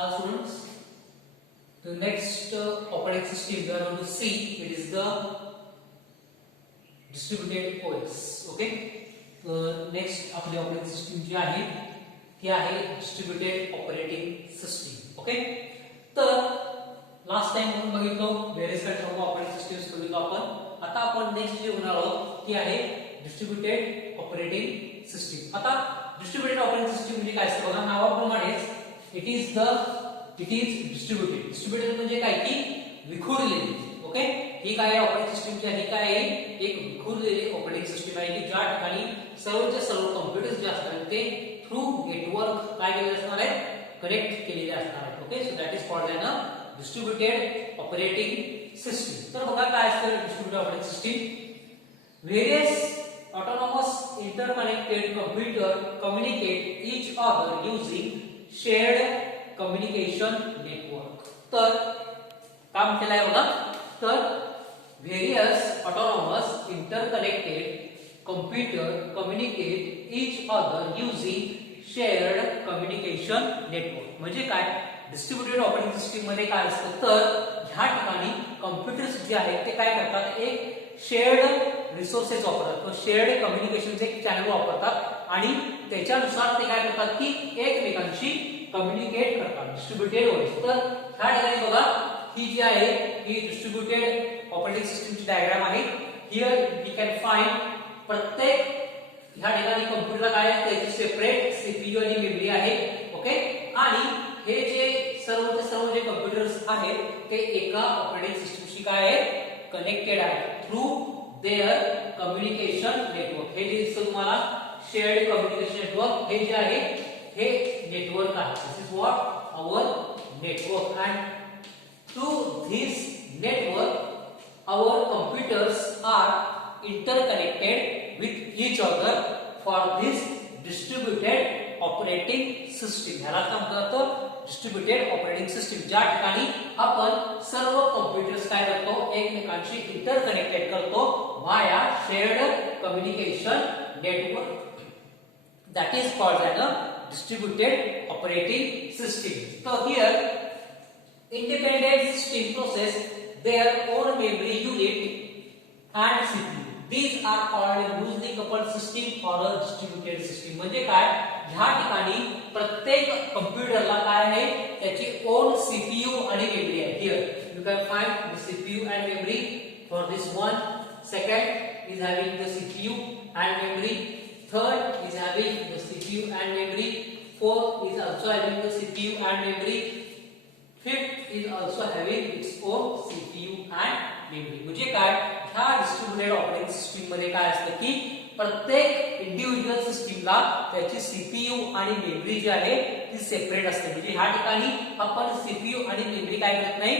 All students, the next operating system we are going to see, it is the distributed OS. Okay, next आपली operating system जी आहे ती आहे distributed operating system. Okay, तर last time आपण बघितलो various kind of operating systems बघितलो आपण. आता आपण नेक्स्ट जे होणार आहोत ती आहे डिस्ट्रीब्युटेड ऑपरेटिंग सिस्टीम. आता डिस्ट्रीब्युटेड ऑपरेटिंग सिस्टीम म्हणजे काय असतं बघा, नावाप्रमाणेच इट इज डिस्ट्रीब्युटेड. डिस्ट्रीब्युटेड म्हणजे काय की विखुरलेली. ओके, ही काय ऑपरेटिंग सिस्टीम जी आहे काय आहे, एक विखुरलेली ऑपरेटिंग सिस्टीम आहे की ज्या ठिकाणी सर्वच्या सर्व कॉम्प्युटर्स जे असतात ते थ्रू नेटवर्क काय केलेले असणार आहेत, कनेक्ट केलेले असणार आहेत. Okay, so that is called an distributed operating system. तर बघा काय असतं distributed operating system. Various autonomous interconnected computer communicate each other using shared communication network. तर काम केलं आहे बघा, तर various autonomous interconnected computer communicate each other using shared communication network. म्हणजे काय, डिस्ट्रीब्युटेड ऑपरेटिंग सिस्टीम मध्ये काय असतं, तर ह्या ठिकाणी कॉम्प्युटर्स जे आहेत ते काय करतात, एक शेअर्ड रिसोर्सेस वापरतात, शेअर्ड कम्युनिकेशनचे एक चॅनल वापरतात आणि त्याच्यानुसार ते काय करतात की एकमेकांशी कम्युनिकेट करतात. Distributed OS. तर ह्या ठिकाणी बघा ही जी आहे ही डिस्ट्रीब्युटेड ऑपरेटिंग सिस्टीमची डायग्राम आहे. हिअर वी कॅन फाइंड प्रत्येक ह्या ठिकाणी कॉम्प्युटरला काय आहे, त्याची सेपरेट सीपीयू आणि मेमरी आहे. ओके, आणि हे जे सर्व जे कॉम्प्युटर्स आहेत ते एका ऑपरेटिंग सिस्टीमशी काय आहे, कनेक्टेड आहे थ्रू देअर कम्युनिकेशन नेटवर्क. हे जे दिसतं तुम्हाला शेअर्ड कम्युनिकेशन नेटवर्क, हे जे आहे हे नेटवर्क आहे. This is what our network. And through this network our computers are interconnected with each other for this distributed operating system. ह्याला काय म्हणतात, डिस्ट्रीब्युटेड ऑपरेटिंग सिस्टीम. ज्या ठिकाणी आपण सर्व कॉम्प्युटर्स काय करतो, एकमेकांशी इंटरकनेक्टेड करतो via shared communication network. That is called as a distributed operating system. So here independent system process their own memory unit and CPU. These are called loosely coupled system or a distributed system. म्हणजे काय, ह्या ठिकाणी प्रत्येक कॉम्प्युटरला काय आहे, त्याची on CPU आणि memory आहे. Here you can find the CPU and memory for this one. Second is having the CPU and memory. Third is having the CPU and memory. Fourth is also having the CPU and memory. Fifth is also having its own CPU and memory. म्हणजे काय, ह्या distributed operating system मध्ये काय असतं की प्रत्येक individual सिस्टीमला त्याची सीपीयू आणि मेमरी जी आहे ती सेपरेट असते. म्हणजे ह्या ठिकाणी आपण सीपीयू आणि मेमरी काय करत नाही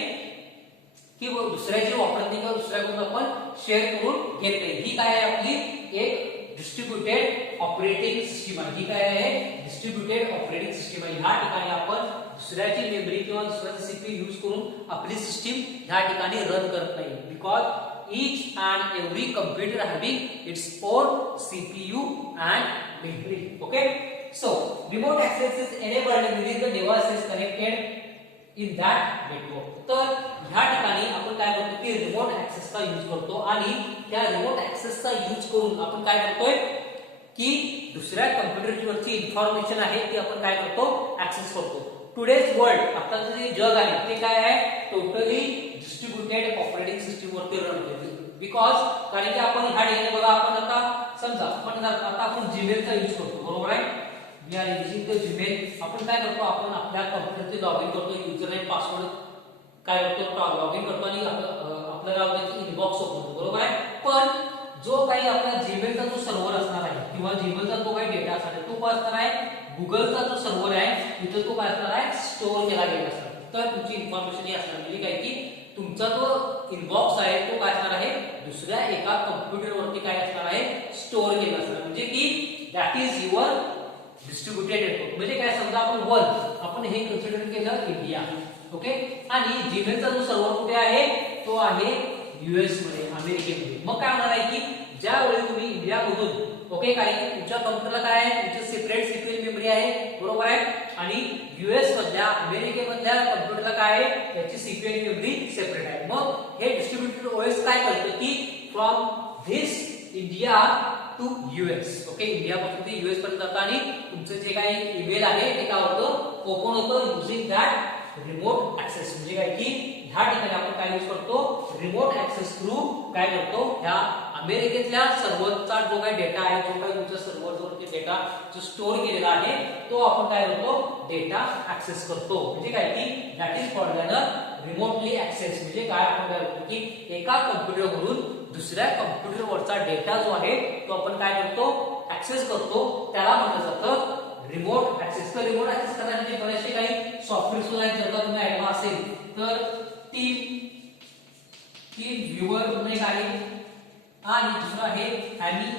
की दुसऱ्याची वापरत नाही किंवा दुसऱ्याकडून आपण शेअर करून घेत नाही. ही काय आहे, आपली एक डिस्ट्रीब्युटेड ऑपरेटिंग सिस्टीम आहे. ही काय आहे, डिस्ट्रीब्युटेड ऑपरेटिंग सिस्टीम आहे. ह्या ठिकाणी आपण दुसऱ्याची मेमरी किंवा दुसऱ्याची सीपीयू यूज करून आपली सिस्टीम ह्या ठिकाणी रन करत नाही. Because each and every computer having its own CPU and memory. Okay, so remote access is enabled within the devices connected in that network. तर ह्या ठिकाणी आपण काय करतो की रिमोट ऍक्सेसचा यूज करतो आणि त्या रिमोट ऍक्सेसचा यूज करून आपण काय करतोय की दुसऱ्या कॉम्प्युटरवरची इन्फॉर्मेशन आहे ती आपण काय करतो, ऍक्सेस करतो. टुडेज वर्ल्ड, आताचं जे जग आहे ते काय आहे, टोटली डिस्ट्रीब्युटेड ऑपरेटिंग सिस्टीम वरती रन होते. बिकॉज कारण की आपण ह्या ठिकाणी बघा, आपण आता समजा आता आपण जीमेलचा यूज करतो, बरोबर आहे. We are using the Gmail. आपण काय करतो, आपण आपल्या कॉम्प्युटरचे लॉग इन करतो, युजर नेम पासवर्ड काय करतो, लॉग इन करतो आणि आपल्याला त्याची इनबॉक्स ओपन होतो, बरोबर आहे. पण जो काही आपला जीमेलचा जो सर्व्हर असणार आहे किंवा जीमेलचा जो काही डेटा असणार आहे तो काय असणार आहे, गुगलचा जो सर्व्हर आहे तिथे तो काय असणार आहे, स्टोअर केला गेला असणार. तर तुमची इन्फॉर्मेशन ही असणार म्हणजे काय की तुमचा जो इनबॉक्स आहे तो काय असणार आहे, दुसऱ्या एका कॉम्प्युटरवरती काय असणार आहे, स्टोअर केला असणार. म्हणजे की that is your distributed network. म्हणजे काय, समजा आपण हे कन्सिडर केलं इंडिया. ओके, आणि जीमेलचा जो सर्व्हर कुठे आहे, तो आहे US मध्ये, अमेरिकेमध्ये. मग काय होणार आहे की ज्यावेळी तुम्ही इंडियामधून ओके, काही तुमच्या कॉम्प्युटरला काय आहे, तुमची सेपरेट सीपीयू मेमरी आहे, बरोबर आहे, आणि US मधल्या अमेरिकेमधल्या कम्प्युटरला काय आहे त्याची सीपीयू आणि मेमरी सेपरेट आहे. मग हे डिस्ट्रीब्युटेड ओएस काय करतं की from this India to US, okay, India पासून ते US पर्यंत जातं आणि तुमचं जे काही ईमेल आहे ते काय होतं ओपन होतं युजिंग दॅट रिमोट ऍक्सेस. म्हणजे काय की ह्या ठिकाणी आपण काय यूज करतो रिमोट ऍक्सेस थ्रू काय करतो ह्या अमेरिकेतल्या सर्व्हरचा जो काही डेटा आहे जो काही तुमच्या सर्व्हरवरती डेटा जो स्टोअर केलेला आहे तो आपण काय करतो डेटा ऍक्सेस करतो. म्हणजे काय की that is called remotely access. म्हणजे काय आपण काय करतो की एका कम्प्युटरवरून दुसऱ्या कम्प्युटरवरचा डेटा जो आहे तो आपण काय करतो ऍक्सेस करतो, त्याला म्हटलं जातं रिमोट ऍक्सेस. तर रिमोट ऍक्सेस करण्यासाठी बरेचसे काही सॉफ्टवेअर सुद्धा आहेत. जर का तुम्ही ऐकलं असेल तर टीम व्ह्यूअर म्हणून एक आहे आणि दुसरं आहे ॲडमिन,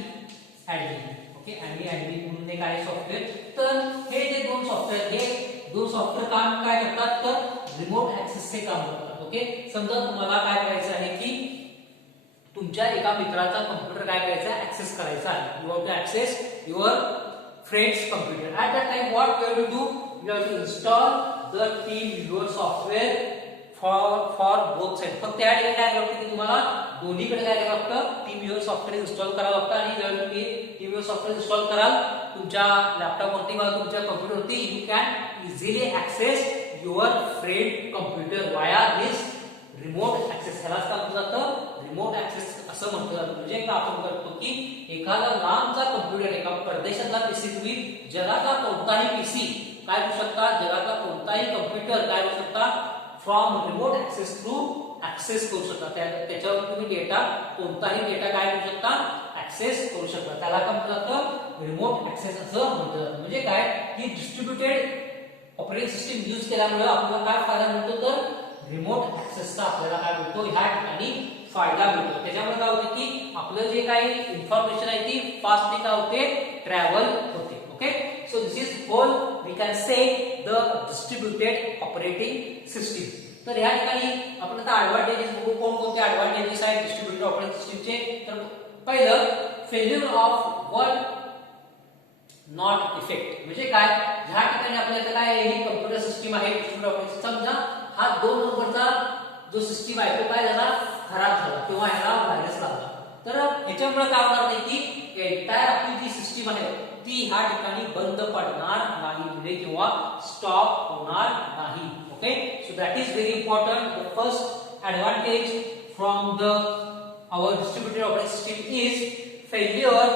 ओके, ॲडमिन म्हणून एक आहे सॉफ्टवेअर. तर हे जे दोन सॉफ्टवेअर काम काय करतात तर रिमोट ऍक्सेसचे काम करतात. ओके, समजा तुम्हाला काय करायचं आहे की तुमच्या एका मित्राचा कम्प्युटर काय करायचा ऍक्सेस करायचा आहे. You have to access your friends computer. At that time what you have to do, you have to install the team viewer software for both side. फक्त या ठिकाणी काय करावं की तुम्हाला दोन्हीकडे काय करावं लागतं टीम व्ह्यूअर सॉफ्टवेअर इन्स्टॉल करावं लागतं. आणि जेव्हा तुम्ही टीम व्ह्यूअर सॉफ्टवेअर इन्स्टॉल कराल तुमच्या लॅपटॉपवरती किंवा तुमच्या कम्प्युटरवरती you can easily access your friend computer via this remote access. ह्यालाच काय म्हटलं जातं रिमोट ऍक्सेस असं म्हटलं जातं. म्हणजे काय आपण करतो की एखादा लांबचा कम्प्युटर एका परदेशातला पीसी तुम्ही जगाचा कोणताही पीसी काय करू शकता, जगाचा कोणताही कम्प्युटर काय करू शकता from remote access through access करू शकता. त्याच्यावर तुम्ही डेटा कोणताही डेटा काय करू शकता ऍक्सेस करू शकता. त्याला काय म्हटलं जातं रिमोट ऍक्सेस असं म्हटलं जातं. म्हणजे काय की डिस्ट्रीब्युटेड ऑपरेटिंग सिस्टीम यूज केल्यामुळे आपल्याला काय फायदा मिळतो तर रिमोट ऍक्सेसचा आपल्याला काय मिळतो ह्या ठिकाणी फायदा मिळतो. त्याच्यामुळे काय होते की आपलं जे काही इन्फॉर्मेशन आहे ती फास्टली काय होते ट्रॅव्हल होते. Okay, so this is whole we can say the distributed operating system. तर या ठिकाणी आपण आता ऍडव्हान्टेजेस बघू. कोणकोणते ऍडव्हान्टेजेस आहेत डिस्ट्रीब्युटेड ऑपरेटिंग सिस्टीमचे. तर पहिलं failure of one not effect. म्हणजे काय ह्या ठिकाणी आपल्याला काय ही कम्प्युटर सिस्टीम आहे डिस्ट्रीब्युटेड ऑपरेटिंग. समजा हा 2 नंबरचा जो सिस्टीम आहे तो काय झाला खराब झाला किंवा ह्याला व्हायरस लागला तर ह्याच्यामुळे काय होणार नाही की एंटायर आपली जी सिस्टीम आहे ती ह्या ठिकाणी बंद पडणार नाही म्हणजे किंवा स्टॉप होणार नाही. Okay, so that is very important. The first advantage from the our distributed operating system is failure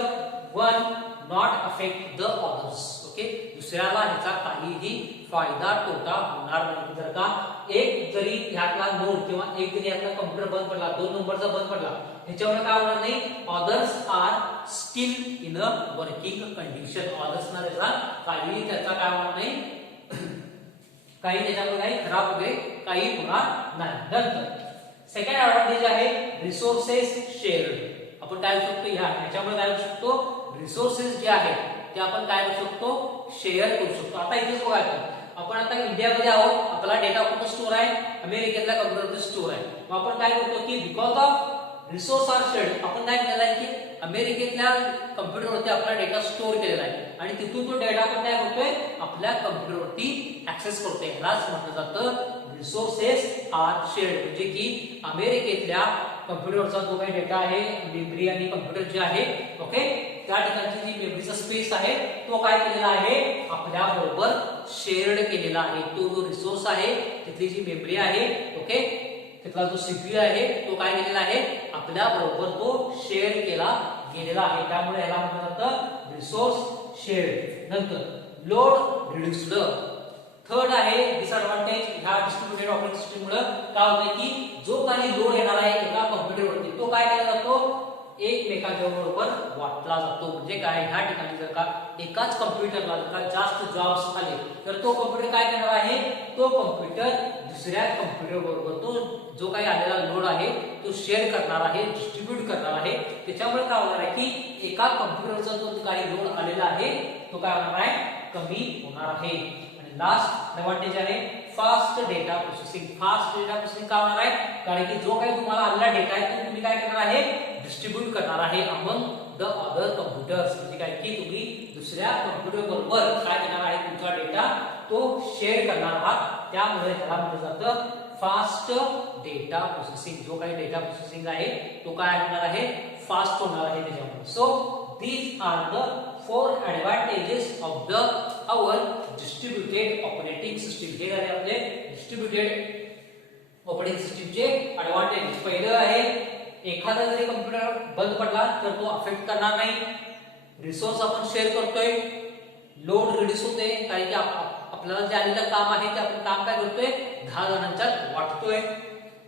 one not affect the others. Okay, दुसऱ्याला ह्याचा काहीही फायदा तोटा होणार नाही. जर का एक जरी ह्यातला नोड किंवा एक जरी ह्यातला कम्प्युटर बंद पडला 2 नंबरचा बंद पडला ह्याच्यामुळे काय होणार नाही others are still in a working condition. अदर्सना त्याचा काही त्याचा काय होणार नाही काही त्याच्यामुळे काही खराब वगैरे काही होणार नाही. नंतर सेकंड ऍडव्हान्टेज आहे रिसोर्सेस शेअर्ड. आपण काय करू शकतो ह्याच्यामुळे काय करू शकतो रिसोर्सेस जे आहेत ते आपण काय करू शकतो शेअर करू शकतो. आता इथेच बघायचं आपण आता इंडियामध्ये आहोत आपला डेटा कुठे स्टोअर आहे अमेरिकेतल्या कम्प्युटरमध्ये स्टोअर आहे. मग आपण काय करतो की because of resource are shared आपण काय केलेलं आहे की अमेरिकेतल्या कम्प्युटरवरती आपला डेटा स्टोअर केलेला आहे आणि तिथून तो डेटा आपण काय करतोय आपल्या कम्प्युटरवरती ऍक्सेस करतोय. ह्यालाच म्हटलं जातं रिसोर्सेस आर शेअर्ड. म्हणजे की अमेरिकेतल्या कम्प्युटरवरचा जो काही डेटा आहे मेमरी आणि कम्प्युटर जे आहे ओके त्या ठिकाणची जी मेमरीचा स्पेस आहे तो काय केलेला आहे आपल्या बरोबर शेअर्ड केलेला आहे. तो जो रिसोर्स आहे तिथली जी मेमरी आहे ओके तिथला जो सीपीयू आहे तो काय केलेला आहे आपल्या बरोबर तो शेअर केला गेलेला आहे. त्यामुळे याला म्हटलं जातं रिसोर्स शेअर्ड. नंतर लोड रिड्युस्ड. थर्ड आहे डिसएडव्हान्टेज ह्या डिस्ट्रीब्युटेड ऑपरेटिंग सिस्टीम मुळे काय होते की जो काही लोड येणार आहे एका कम्प्युटरवरती तो काय केला जातो एकमेकांच्या बरोबर वाटला जातो. म्हणजे काय ह्या ठिकाणी जर का एकाच कम्प्युटरला जर का जास्त जॉब्स आले तर तो कम्प्युटर काय करणार आहे तो कम्प्युटर दुसऱ्या कम्प्युटर बरोबर तो जो काही आलेला लोड आहे तो शेअर करणार आहे डिस्ट्रीब्यूट करणार आहे. त्याच्यामुळे काय होणार आहे की एका कम्प्युटरचा जो काही लोड आलेला आहे तो काय होणार आहे कमी होणार आहे. लास्ट ऍडव्हान्टेज आहे fast data processing. Fast data processing का होणार आहे कारण की जो काही तुम्हाला आलेला डेटा आहे तो तुम्ही काय करणार आहे डिस्ट्रीब्यूट करणार आहे अमंग द अदर कम्प्युटर्स. म्हणजे काय की तुम्ही दुसऱ्या कॉम्प्युटर बरोबर काय करणार आहे तुमचा डेटा तो शेअर करणार आहात, त्यामुळे त्याला म्हटलं जातं फास्ट डेटा प्रोसेसिंग. जो काही डेटा प्रोसेसिंग आहे तो काय होणार आहे, फास्ट होणार आहे त्याच्यामुळे. So these are the 4 advantages of the our distributed operating system. हे झाले आपले डिस्ट्रीब्युटेड ऑपरेटिंग सिस्टीमचे ऍडव्हान्टेज. पहिलं आहे एखादा जरी कॉम्प्युटर बंद पडला तर तो अफेक्ट करणार नाही, रिसोर्स आपण शेअर करतोय, लोड रिड्यूस होते, कारण की आपल्याला जे आलेलं काम आहे ते आपण काम काय करतोय 10 जणांच्यात वाटतोय,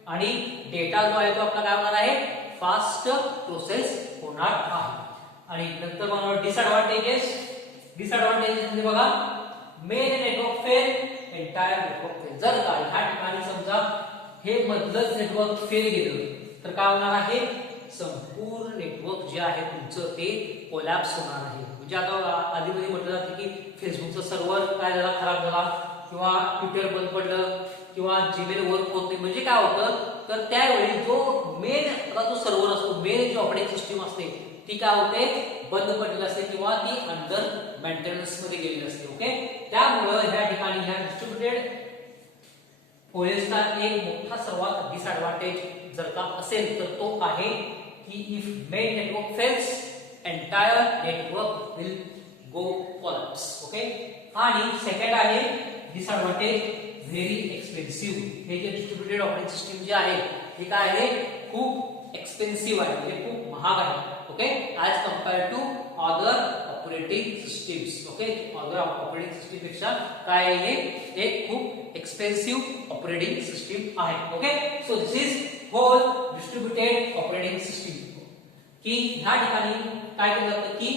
आणि डेटा जो आहे तो आपला काय होणार आहे फास्ट प्रोसेस होणार आहे. आणि नंतर बघा डिसएडव्हान्टेजेस. डिसएडव्हान्टेजेस म्हणजे बघा main network fail, entire network fail. जर का ह्या ठिकाणी समजा हे मधलंच नेटवर्क फेल गेलं तर काय होणार आहे, संपूर्ण नेटवर्क जे आहे तुमचं ते कोलॅप्स होणार आहे. म्हणजे आता आधीमध्ये म्हटलं जातं की फेसबुकचा सर्व्हर काय झाला, खराब झाला, किंवा ट्विटर बंद पडलं, किंवा जीमेल वर्क होत नाही. म्हणजे काय होतं तर त्यावेळी जो मेन जो सर्व्हर असतो, मेन जी ऑपरेटिंग सिस्टीम असते ती काय होते बंद पडलेली असते, किंवा ती अंडर मेंटेनन्स मध्ये गेलेली असते. ओके, त्यामुळे ह्या ठिकाणी ह्या डिस्ट्रीब्युटेड ओएसचा एक मोठा सर्वात डिसएडव्हान्टेज जर का असेल तर तो आहे की if main network fails entire network will go collapse. Okay, आणि सेकंड आहे डिसएडव्हान्टेज व्हेरी एक्सपेन्सिव्ह. हे जे डिस्ट्रीब्युटेड ऑपरेटिंग सिस्टीम जे आहे हे काय आहे खूप एक्सपेन्सिव्ह आहे, म्हणजे खूप महाग आहे. Okay, as compared to other operating systems. Okay, other operating system पेक्षा काय आहे हे एक खूप एक्सपेन्सिव्ह ऑपरेटिंग सिस्टीम आहे. Okay, so this is whole distributed operating system. की ह्या ठिकाणी काय केलं जातं की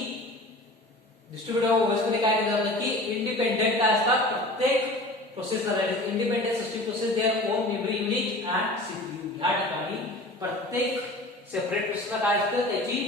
डिस्ट्रीब्युटेड ओएस मध्ये काय केलं जातं की इंडिपेंडेंट काय असतात, प्रत्येक processor independent system process their own memory unit and CPU. ह्या ठिकाणी प्रत्येक सेपरेट प्रोसेसला काय असतं त्याची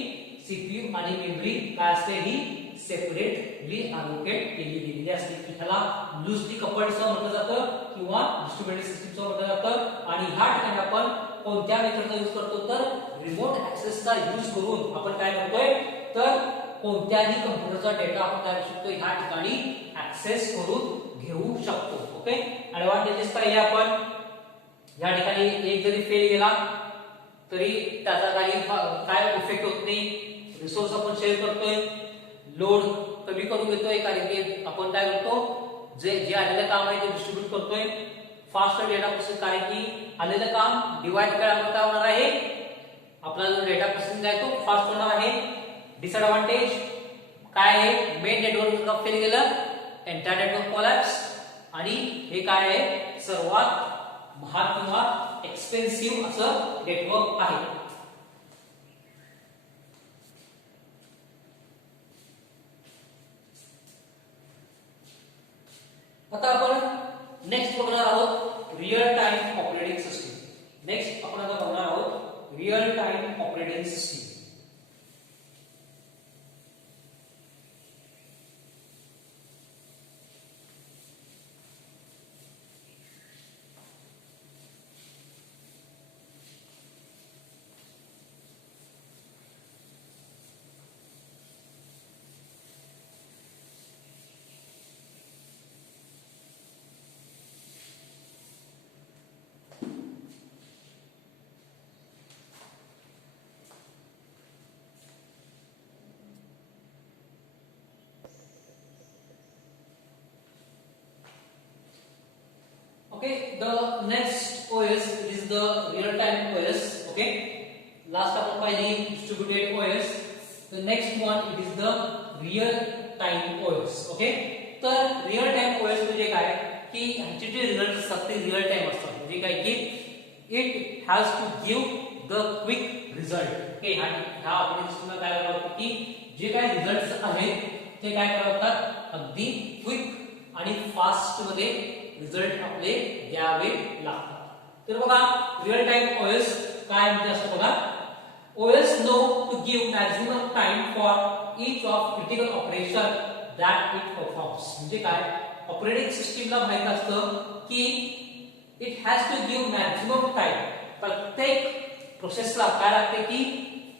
सीपीयू आणि मेमरी काय असते ही सेपरेटली अलोकेट केली गेलेली असते, की ह्याला लूजली कपल्डचं म्हटलं जातं किंवा डिस्ट्रीब्युटेड सिस्टीमचं म्हटलं जातं. आणि ह्या ठिकाणी आपण कोणत्या मेथडचा यूज करतो तर रिमोट ऍक्सेसचा यूज करून आपण काय करतोय तर कोणत्याही कॉम्प्युटरचा डेटा आपण काय करू शकतो ह्या ठिकाणी ऍक्सेस करून घेऊ शकतो. ओके, ऍडव्हान्टेजेस पाहिले आपण. या ठिकाणी एक जरी फेल गेला तरी त्याचा काही काय इफेक्ट होत नाही, रिसोर्स आपण शेअर करतोय, लोड कमी करून घेतोय, कारण की आपण काय करतो जे आलेलं काम आहे ते डिस्ट्रीब्यूट करतोय, फास्ट डेटा प्रोसेस, कारण की आलेलं काम डिवाइड केल्यामुळे काय होणार आहे आपला जो डेटा प्रोसेसिंग आहे तो फास्ट होणार आहे. डिसएडव्हान्टेज काय आहे, मेन नेटवर्क फेल गेलं, एंटायर नेटवर्क कोलॅप्स, आणि हे काय आहे सर्वात महाग किंवा एक्सपेन्सिव्ह असं नेटवर्क आहे. आता आपण नेक्स्ट बघणार आहोत real time operating system. Next आपण आता बघणार आहोत real time operating system. Okay, the next OS is the real-time OS. Okay, last आपण पाहिली distributed OS. The next one it is the real-time OS. Okay, तर real-time OS म्हणजे काय की ह्याचे जे रिझल्ट असतात ते रिअल टाइम असतात. म्हणजे काय की it has to give the quick result. Okay, ह्या ऑपरेटिंग सिस्टमला काय करावं लागतं की जे काय रिझल्ट्स आहेत ते काय करावं लागतात अगदी क्विक आणि फास्ट मध्ये रिझल्ट आपले द्यावे लागतात. तर बघा रिअल टाइम ओएस काय म्हणजे असं बघा, OS no to give maximum time for each of critical operation that it performs. म्हणजे काय ऑपरेटिंग सिस्टीमला माहित असतं की it has to give maximum time. प्रत्येक प्रोसेसला काय लागते की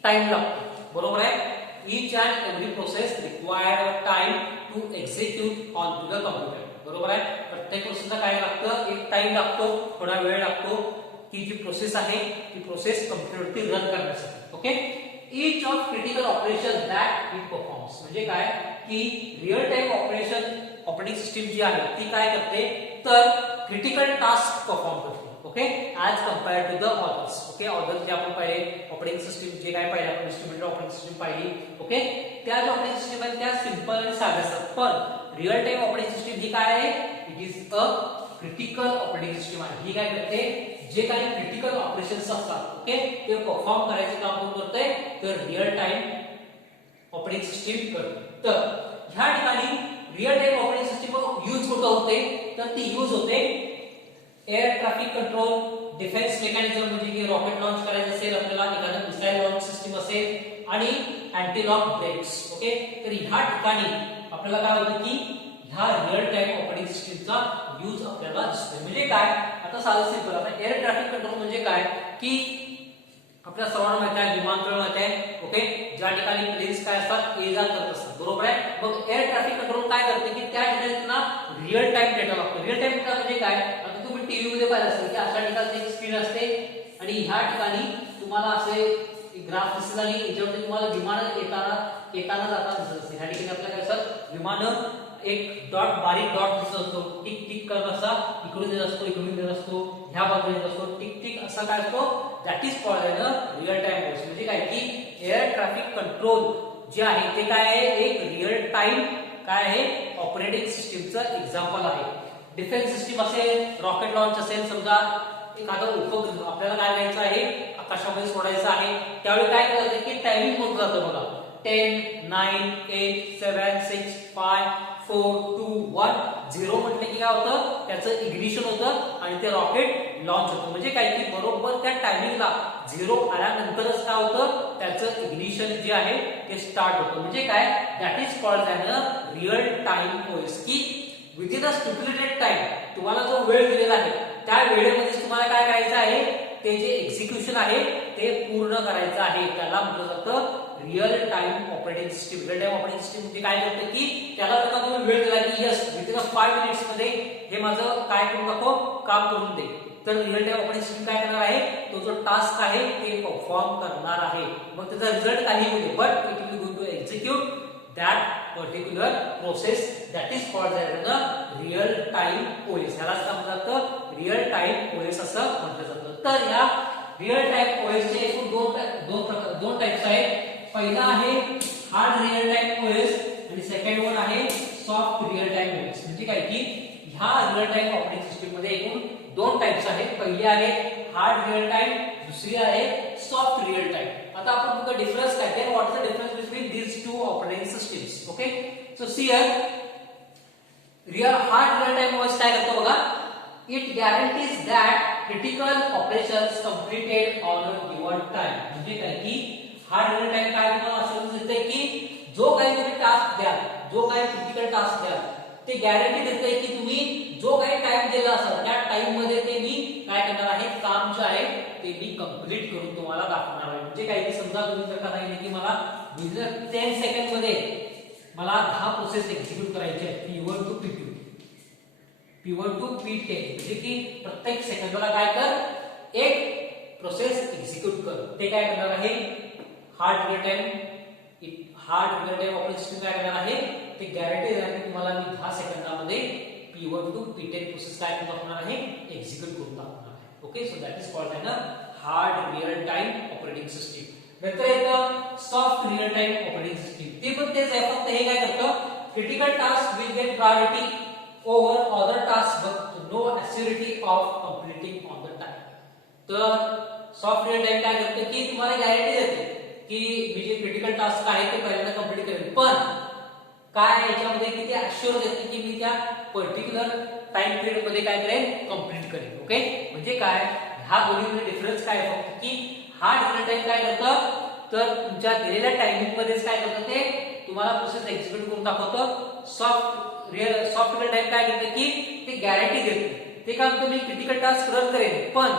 टाइम लागतो, बरोबर आहे. Each and every process required time to execute on to the computer. बरोबर आहे. प्रत्येक प्रोसेसला काय लागतं, एक टाइम लागतो, थोडा वेळ लागतो की जी प्रोसेस आहे ती प्रोसेस कम्प्युटरवरती रन करण्यासाठी. Okay. Each of critical operation that it performs म्हणजे काय की रिअल टाइम ऑपरेटिंग सिस्टीम जी आहे ती काय करते तर क्रिटिकल टास्क परफॉर्म करते. Okay. As compared to the others. Okay. Others जे आपण पाहिले ऑपरेटिंग सिस्टीम जे काय पाहिले आपण डिस्ट्रीब्युटेड ऑपरेटिंग सिस्टीम पाहिली. ओके. त्या ज्या ऑपरेटिंग सिस्टीम आहेत त्या सिंपल आणि साध्या असतात, पण रिअल टाइम ऑपरेटिंग सिस्टीम ही काय आहे, it is a critical operating system आहे. ही काय करते, जे काही क्रिटिकल ऑपरेशन्स असतात ओके ते परफॉर्म करायचं काम कोण करतंय तर रिअल टाइम ऑपरेटिंग सिस्टीम करते. तर ह्या ठिकाणी real time operating system use कुठं होते तर ती यूज होते air traffic control, defence mechanism म्हणजे की रॉकेट लॉन्च करायचं असेल आपल्याला, एखादं मिसाईल लॉन्च सिस्टीम असेल आणि अँटी लॉक ब्रेक्स. ओके. तर ह्या ठिकाणी आपल्याला काय होतं की ह्या रिअल टाइम ऑपरेटिंग सिस्टीमचा यूज आपल्याला दिसतोय. म्हणजे काय, आता साधं सिंपल. आता एअर ट्रॅफिक कंट्रोल म्हणजे काय की आपल्या सर्वांना माहिती आहे विमानतळ माहिती आहे. ओके. ज्या ठिकाणी प्लेन्स काय असतात ये जा करत असतात. बरोबर आहे. मग एअर ट्रॅफिक कंट्रोल काय करते की त्या ठिकाणी त्यांना रिअल टाइम डेटा लागतो. रिअल टाइम डेटा म्हणजे काय, आता तुम्ही टीव्ही मध्ये पाहिलं असेल की अशा ठिकाणी एक स्क्रीन असते आणि ह्या ठिकाणी तुम्हाला असे ग्राफ दिसत आणि याच्यावरती तुम्हाला विमान येताना जाताना दिसत असते. ह्या ठिकाणी आपल्याला काय असतात विमान एक डॉट बारीक डॉट दिसत असतो, टिक टिक करत असा इकडून येत असतो, इकडून येत असतो, ह्या बाजूने येत असतो, टिक टिक असा काय असतो, that is called as real time voice. म्हणजे काय की एअर ट्रॅफिक कंट्रोल जे आहे ते काय आहे, एक रिअल टाइम काय आहे ऑपरेटिंग सिस्टीमचं एक्झाम्पल आहे. डिफेन्स सिस्टीम असेल, रॉकेट लॉन्च असेल, समजा एखादा उपग्रह आपल्याला काय करायचं आहे आकाशामध्ये सोडायचं आहे, त्यावेळी काय करायचं की टायमिंग मोजलं जातं बघा. 10 9 8 7 6 5 4 2 1 0 म्हटलं की काय होतं त्याचं इग्निशन होतं आणि ते रॉकेट लॉन्च होतं. म्हणजे काय की बरोबर त्या टायमिंगला 0 आल्यानंतरच काय होतं त्याचं इग्निशन जे आहे ते स्टार्ट होतं. म्हणजे काय that is called as real time voice की विदिन अ स्टिप्युलेटेड टाइम तुम्हाला जो वेळ दिलेला आहे त्या वेळेमध्ये तुम्हाला काय करायचं आहे ते जे एक्झिक्युशन आहे ते पूर्ण करायचं आहे. त्याला म्हटलं जातं real time operating system. Real time operating system म्हणजे काय करते की त्याला तुम्ही वेळ दिला की यस विदिन 5 मिनिट्स मध्ये हे माझं काय करून दाखव काम करून दे. तर रिअल टाइम ऑपरेटिंग सिस्टीम काय करणार आहे तो जो टास्क आहे ते परफॉर्म करणार आहे. मग त्याचा रिझल्ट काही होईल but it will going to execute that particular process that is called as real time OS. ह्यालाच काय म्हणतात तर रिअल टाइम ओएस असं म्हटलं जातं. तर या रिअल टाइम ओएस चे एकूण दोन टाइप्स आहेत. पहिला आहे हार्ड रिअल टाइम ओएस आणि सेकंड वन आहे सॉफ्ट रिअल टाइम ओएस. म्हणजे काय की ह्या रिअल टाइम ऑपरेटिंग सिस्टीम मध्ये एकूण दोन टाइप्स आहेत. पहिली आहे हार्ड रिअल टाइम, दुसरी आहे सॉफ्ट रिअल टाइम. आता आपण बघू डिफरन्स काय आहे, what is the difference between these two operating systems. Okay. So see here hard real time OS काय करतो बघा, it guarantees that critical operations completed on a given time. म्हणजे काय की हार्ड रिअल टाइम काय तुम्हाला असं देते की जो काही तुम्ही टास्क द्याल, जो काही क्रिटिकल टास्क द्याल ते गॅरंटी देते की तुम्ही जो काही टाइम दिला असेल त्या टाइम मध्ये ते मी काय करणार आहे काम जे आहे ते मी कंप्लीट करून तुम्हाला दाखवणार आहे. म्हणजे काय की समजा तुम्ही जर का सांगितलं की मला विदिन 10 सेकंड मध्ये मला 10 प्रोसेस एक्झिक्यूट करायचे आहेत P1 to P2, P1 to P10. म्हणजे की प्रत्येक सेकंदाला काय कर एक प्रोसेस एक्झिक्यूट कर. ते काय करणार आहे hard real time operating system काय करणार आहे ते गॅरंटी देणार की तुम्हाला मी 10 सेकंदामध्ये P1 टू P10 प्रोसेस काय करून दाखवणार आहे एक्झिक्यूट करून दाखवणार आहे. Okay. So that is called as hard real time operating system. नंतर येतं soft real time operating system. ते पण तेच आहे, फक्त हे काय करतं critical task will get priority over other task but no assurity of completing on the time. तर सॉफ्ट रिअल टाइम काय करतं की तुम्हाला गॅरंटी देते की मी जे क्रिटिकल टास्क आहे ते पहिल्यांदा कंप्लीट करेन, पण काय याच्यामध्ये की ते अश्युअर देते की मी त्या पर्टिक्युलर टाइम पिरियड मध्ये काय करेन कंप्लीट करेन. ओके. म्हणजे काय ह्या दोन्हीमध्ये डिफरन्स काय फक्त की हार्ड रिअल टाइम काय करतं तर तुमच्या दिलेल्या टायमिंग मध्येच काय करतं ते तुम्हाला प्रोसेस एक्झिक्यूट करून दाखवतं. सॉफ्ट रिअल टाइम काय करते की ते गॅरंटी देते ते काम तुम्ही क्रिटिकल टास्क रन करेन पण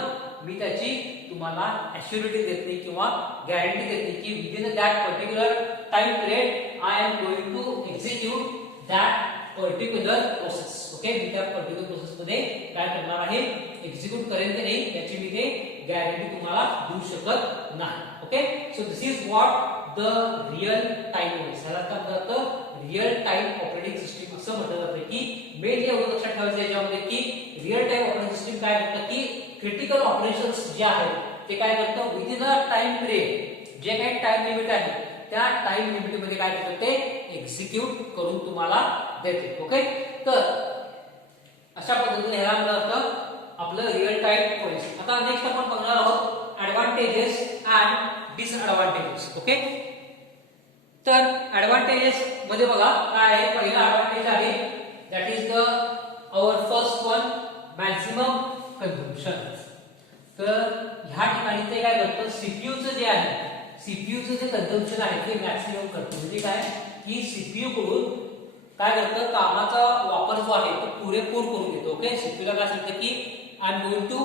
मी त्याची तुम्हाला ॲश्युरिटी देत नाही किंवा गॅरंटी देत नाही की within that particular time period I am going to execute that particular process. Okay, मी त्या पर्टिक्युलर प्रोसेस मध्ये काय करणार आहे, एक्झिक्यूट करेन की नाही याची मी ते गॅरंटी तुम्हाला देऊ शकत नाही. Okay, so this is what the real time OS. ह्याला काय म्हणतात, रिअल टाइम ऑपरेटिंग सिस्टीम असं म्हटलं जातं. की मेनली एवढं लक्षात ठेवायचं याच्यामध्ये की रिअल टाइम ऑपरेटिंग सिस्टीम काय करतं की क्रिटिकल ऑपरेशन्स जे आहेत ते काय करतं विदिन अ टाइम पिरियड, जे काही टाइम लिमिट आहे त्या टाइम लिमिट मध्ये काय करतं ते एक्झिक्यूट करून तुम्हाला देते. ओके, तर अशा पद्धतीने ह्याला म्हणलं जातं आपलं रिअल टाइम ओएस. आता नेक्स्ट आपण बघणार आहोत ऍडव्हांटेजेस अँड डिसएडव्हांटेजेस. ओके, तर ऍडव्हांटेजेस मध्ये बघा काय आहे. पहिला ऍडव्हांटेज आहे that is the our first one, maximum consumption. तर ह्या ठिकाणी ते काय करतं, सीपीयूचं जे आहे, सीपीयूचं जे कन्झम्पशन आहे ते मॅक्सिमम करतं. म्हणजे काय की सीपीयू कडून काय करतं, कामाचा वापर जो आहे तो पुरेपूर करून घेतो. ओके, सीपीयूला काय सांगतं की I am going to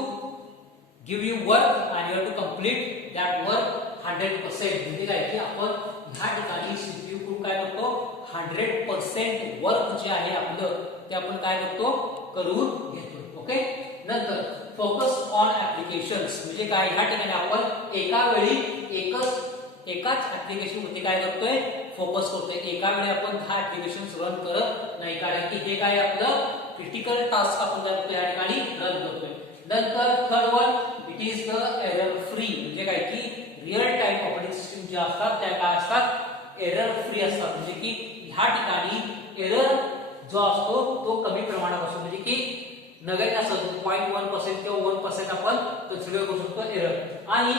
give you work and you have to complete that work 100%. म्हणजे काय की आपण ह्या ठिकाणी सीपीयू कडून काय करतो, 100% वर्क जे आहे आपलं ते आपण काय करतो, करून घेतो. ओके, नंतर फोकस ऑन ऍप्लिकेशन्स. म्हणजे काय, ह्या ठिकाणी आपण एका वेळी एकाच ऍप्लिकेशन मध्ये काय करतोय, फोकस करतोय. एका वेळी आपण 10 ऍप्लिकेशन्स रन करत नाही, कारण की हे काय आपलं क्रिटिकल टास्क आपण काय करतोय या ठिकाणी रन करतोय. नंतर third one, it is the error free. म्हणजे काय की रिअल टाइम ऑपरेटिंग सिस्टीम ज्या असतात त्या काय असतात, एरर फ्री असतात. म्हणजे की ह्या ठिकाणी एरर जो असतो तो कमी प्रमाणात असतो. म्हणजे की नगण्य असतो, 0.1% किंवा 1% आपण कन्सिडर करू शकतो एरर. आणि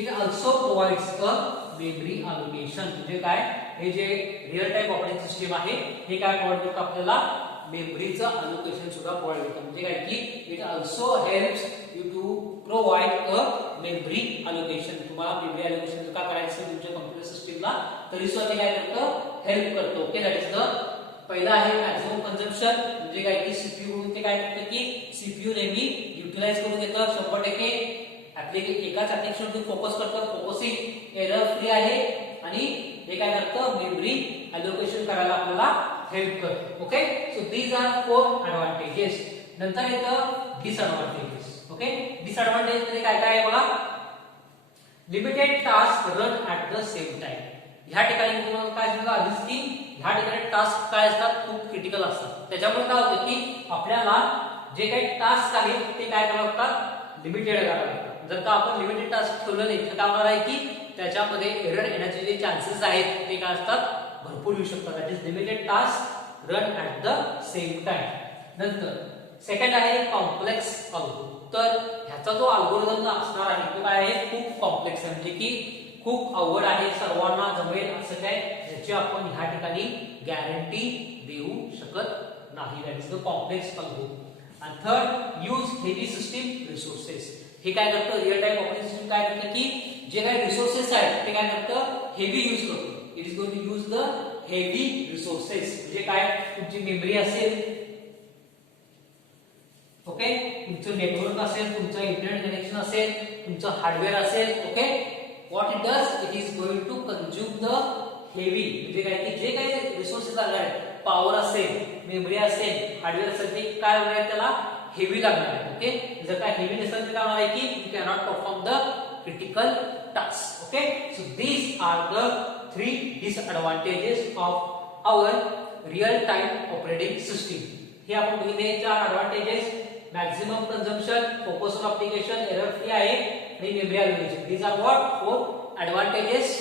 it also provides a memory allocation. म्हणजे काय, हे जे रिअल टाइम ऑपरेटिंग सिस्टीम आहे हे काय प्रोव्हाइड करतं आपल्याला, मेमरीचं अलोकेशन सुद्धा प्रोव्हाइड करतं. म्हणजे काय की it also helps you to provide a memory allocation. तुम्हाला मेमरी अलोकेशन का करायचं तुमच्या कॉम्प्युटर सिस्टीमला तरी सुद्धा ते काय करतं, हेल्प करतं. ओके, दॅट इज द पहिला आहे मॅक्सिमम कन्झम्पशन. म्हणजे काय की सीपीयू कडून ते काय करतं की सीपीयू नेहमी युटिलाइज करून घेतं 100%. एकाच ऍप्लिकेशनवर फोकस करतं, फोकसिंग एरर फ्री आहे आणि हे काय करतं, मेमरी अलोकेशन करायला आपल्याला हेल्प करतं. Okay, so these are 4 advantages. नंतर येतं डिसएडव्हांटेजेस. ओके, डिसएडव्हांटेज मध्ये काय काय आहे बघा, limited task run at the same time. ह्या ठिकाणी मी तुम्हाला काय सांगितलं आधीच की ह्या ठिकाणी टास्क काय असतात, खूप क्रिटिकल असतात. त्याच्यामुळे काय होतं की आपल्याला जे काही टास्क आहेत ते काय करावं लागतात, लिमिटेड करावं लागतात. जर का आपण लिमिटेड टास्क ठेवलं नाही तर काय होणार आहे की त्याच्यामध्ये एरर येण्याचे जे चान्सेस आहेत ते काय असतात, भरपूर येऊ शकतात. That is limited task run at the same time. नंतर सेकंड आहे कॉम्प्लेक्स अल्गोरिदम. तर ह्याचा जो अल्गोरिदम असणार आहे तो काय आहे, खूप कॉम्प्लेक्स आहे. म्हणजे की खूप अवघड आहे, सर्वांना जमेल असं काय याची आपण ह्या ठिकाणी गॅरंटी देऊ शकत नाही. That is the complex algorithm. आणि third, use heavy system resources. हे काय करतं, रिअल टाइम ऑपरेटिंग सिस्टीम काय करतं की जे काही रिसोर्सेस आहेत ते काय करतं, हेवी यूज करतो. It is going to use the heavy resources. म्हणजे काय, तुमची मेमरी असेल, ओके, तुमचं नेटवर्क असेल, तुमचं इंटरनेट कनेक्शन असेल, तुमचं हार्डवेअर असेल. Okay, what it does, it is going to consume the heavy. म्हणजे काय की जे काही रिसोर्सेस आले आहेत, पॉवर असेल, मेमरी असेल, हार्डवेअर असेल, ते काय होणार आहे, त्याला हेवी लागणार आहे. ओके, जर काय हेवी नसेल तर काय होणार आहे की you can not perform the critical task. Okay, so these are the 3 disadvantages of our real time operating system. हे आपण बघितले 4 advantages, maximum consumption, focus on application, error free आहे आणि memory allocation. These are what 4 advantages.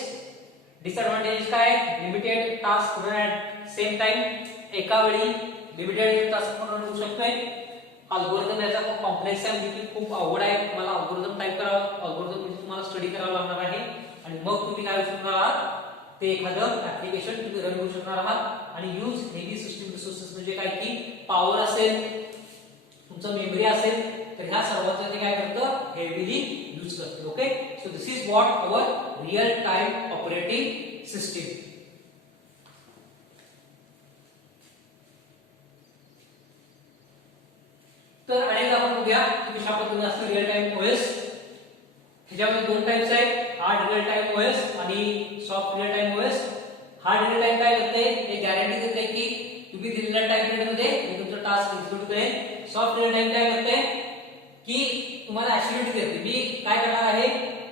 Disadvantages काय, limited task run at same time. एका वेळी limited task run होऊ शकतोय. अल्गोरिदम याचा खूप कॉम्प्लेक्स आहे, म्हणजे की खूप अवघड आहे. तुम्हाला अल्गोरिदम टाइप करावं, अल्गोरिदम म्हणजे तुम्हाला स्टडी करावं लागणार आहे आणि मग तुम्ही काय करू शकणार आहात, ते एखादं ऍप्लिकेशन तुम्ही रन करू शकणार आहात. आणि यूज हेवी सिस्टीम रिसोर्सेस म्हणजे काय की पॉवर असेल, तुमचं मेमरी असेल, तर ह्या सर्वांचं ते काय करतं, हेवीली यूज करतं. Okay, so this is what our real time operating system. तर अनेक आपण बघूया की कशा पद्धतीने असतं रिअल टाइम ओएस. ह्याच्यामध्ये 2 टाइप्स आहेत, हार्ड रिअल टाइम ओएस आणि soft real time OS. Hard real time काय करते, हे गॅरंटी देते की टास्क एक्झिक्यूट करेन. सॉफ्ट रिअल टाइम काय करते की तुम्हाला ऍक्टिव्हिटी देते. मी काय करणार आहे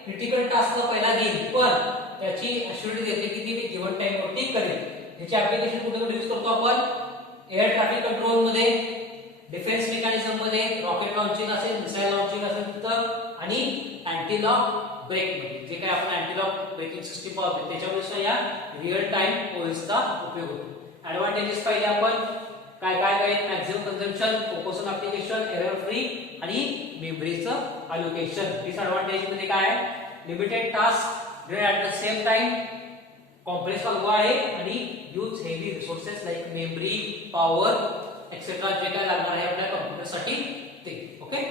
क्रिटिकल टास्क पहिला घेईन पण त्याची ऍक्टिव्हिटी देते की ती मी गिव्हन टाइम वरती करेन. याचे ऍप्लिकेशन कुठे कुठे यूज करतो आपण एअर ट्रॅफिक कंट्रोल मध्ये, डिफेन्स मेकॅनिझम मध्ये, रॉकेट लॉन्चिंग असेल, मिसाईल लॉन्चिंग असेल तिथं आणि अँटी लॉक ब्रेक मध्ये जे काय आपण अँटी लॉक ब्रेकिंग सिस्टीम वापरतो त्याच्यामध्ये सुद्धा या रिअल टाइम ओएस चा उपयोग होतो. ऍडव्हान्टेजेस पाहिले आपण काय काय काय maximum consumption, focus on application, error free आणि मेमरीचं अलोकेशन. डिसएडव्हान्टेज मध्ये काय आहे limited task at the same time, complex algo आहे आणि use heavy resources like memory, power etcetera जे काय लागणार आहे आपल्या कॉम्प्युटर साठी ते. ओके.